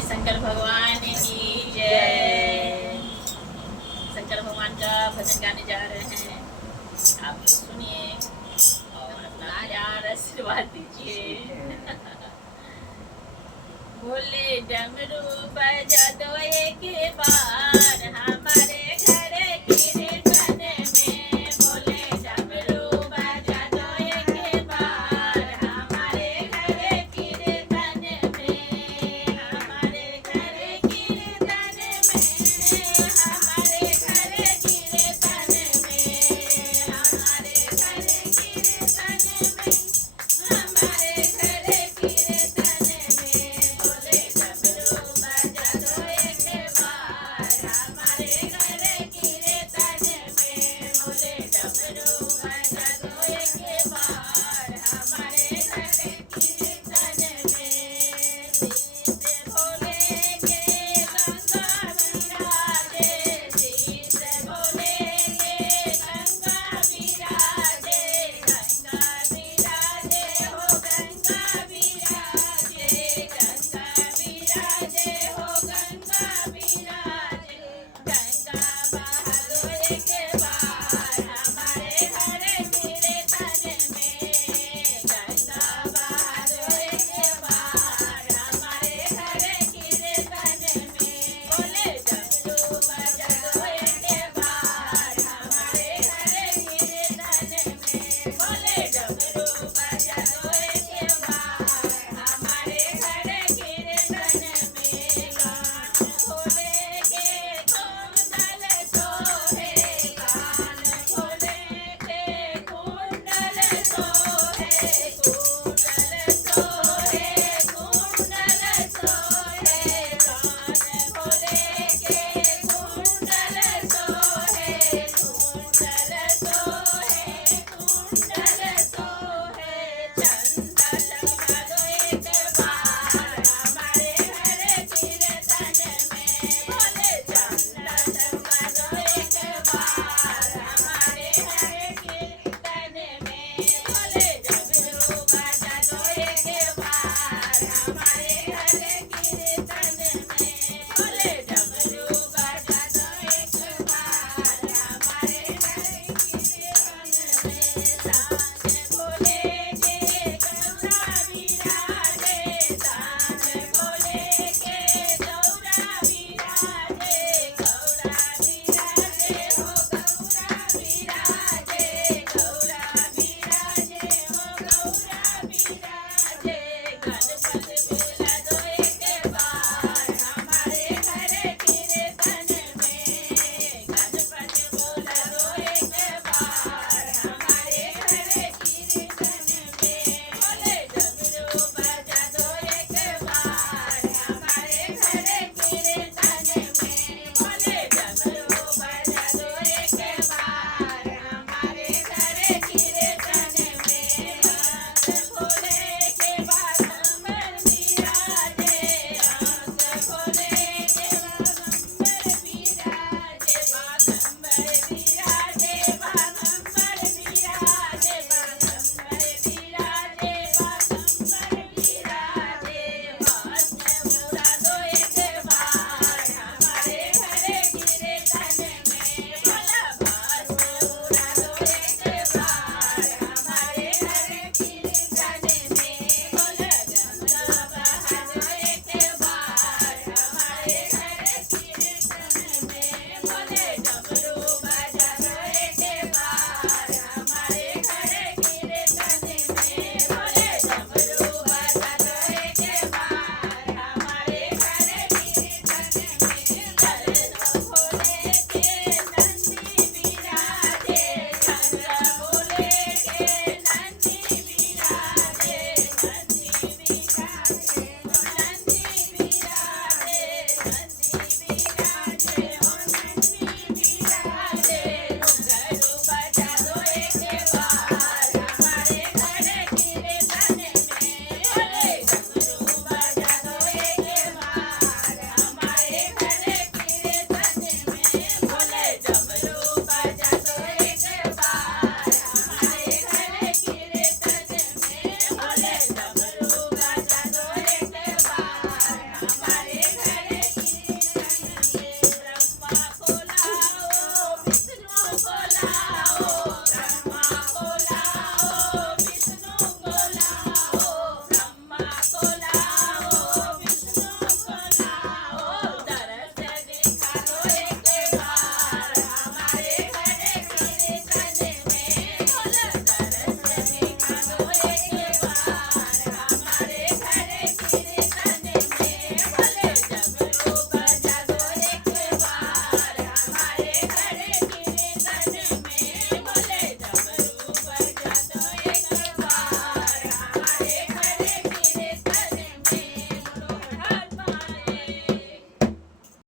शंकर भगवान की जय। शंकर भगवान का भजन गाने जा रहे हैं, आप लोग सुनिए और अपना प्यार आशीर्वाद दीजिए। भोले डमरू बजा दो एक बार हमारे घर कीर्तन में। भोले डमरू बजा दो एक बार हमारे घर कीर्तन में। हमारे घर कीर्तन में, हमारे घर कीर्तन में, हमारे घर कीर्तन में, हमारे घर कीर्तन में। भोले डमरू बजा दो एक बार हमारे घर कीर्तन में। भोले डमरू बजा दो एक बार हमारे घर कीर्तन में। शीश भोले के गंगा विराजे, शीश भोले के गंगा विराजे, गंगा विराजे हो गंगा विराजे, गंगा विराजे हो गंगा विराजे। गंगा बहा दो एक बार हमारे घर कीर्तन में। गंगा बहा दो एक बार हमारे घर कीर्तन में। भोले डमरू बजा दो एक बार हमारे घर कीर्तन में। भोले डमरू बजा दो एक बार हमारे घर कीर्तन में। कान खोले के कुंडल सोहे, कान खोले के कुंडल सोहे, कुंडल सोहे, कुंडल सोहे।